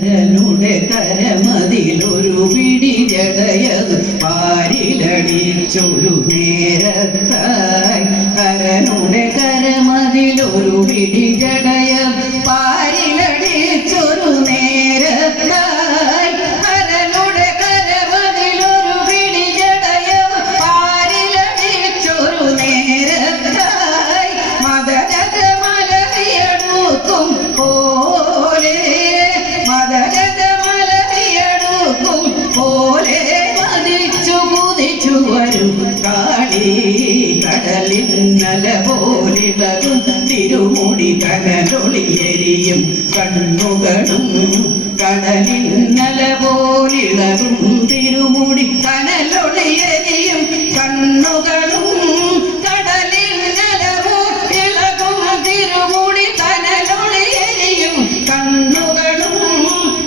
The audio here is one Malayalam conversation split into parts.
കരനുടെ കരമതിലൊരു പിടി ജടയത് പാരിലടിച്ചൊരു നേരത്തായി. കരനുടെ കരമതിലൊരു പിടി ജടയത് പാരിലടിച്ചൊരു നേരത്തായി. കരനുടെ കരമതിലൊരു പിടി ജടയത് പാരിലടിച്ചൊരു നേരത്തായി. മദഗജ മലറിയടുക്കും പോലെ മദഗജമലറിയടുക്കും പോലെ മതിച്ചു കുതിച്ചു വരും കാളി. കടലിന്നല പോലിളകും തിരുമുടി കനലൊളിയെരിയും കണ്ണുകളും. കടലിന്നല പോലിളകും തിരുമുടി കനലൊളിയെരിയും കണ്ണുകളും. കടലിന്നല പോലിളകും തിരുമുടി കനലൊളിയെരിയും കണ്ണുകളും.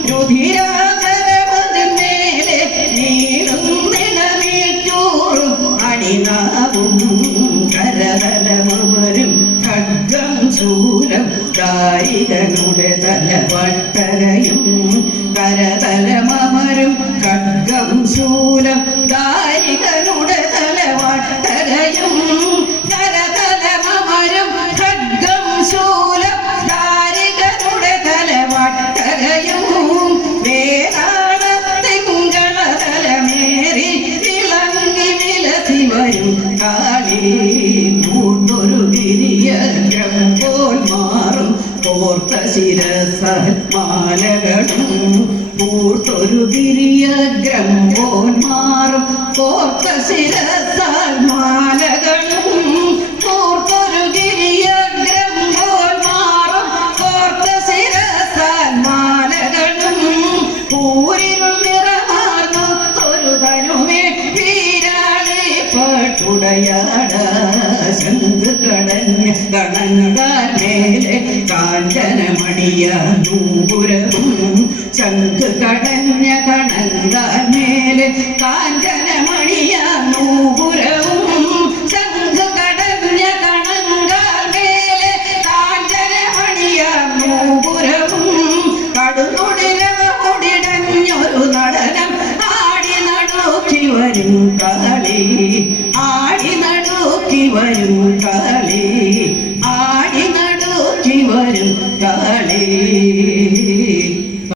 രുധിരാധരമതിന്മേലെ നീളും നിണമീറ്റൂറും അണിനാവും. കരതലമരും ഖഡ്ഗം ശൂലം ദാരികനുടെ തലവട്ടകയും. കരതലമരും ഖഡ്ഗം ശൂലം ദാരികനുടെ തലവട്ടകയും. കരതലമരും ഖഡ്ഗം ശൂലം ദാരികനുടെ തലവട്ടകയും. വേദാളത്തിങ്കളതലമേറി വിളങ്ങി വിലസി വരും കാളി. കൂട്ടൊരു ഗിരിയഗ്രം പോൽ മാറും കോർത്ത ശിരസമാലകളും. കൂട്ടൊരു ഗിരിയഗ്രം പോൽ മാറും കോർത്ത ശിരസമാലകളും. കൂർത്തൊരു ഗിരിയഗ്രം പോൽ മാറും കോർത്ത ശിരസമാലകളും. പൂരിരുൾ നിറമാർന്നൊരു തനുമേ വീരാളി പട്ടുടയാട. ശംഖ് കടഞ്ഞ കണങ്കാൽ മേലെ കാഞ്ചനമണിയ നൂപുരവും. ശംഖ് കടഞ്ഞ കണങ്കാൽ മേലെ കാഞ്ചനമണിയ നൂപുരവും. ശംഖ് കടഞ്ഞ കണങ്കാൽ മേലെ കാഞ്ചനമണിയ നൂപുരവും. കടുതുടിരമുടിടഞ്ഞൊരു നടനം ആടി നടുക്കി വരും കാളി. ആടി നടുക്കി വരും കാളി. ആടി നടുക്കി വരും കാളി.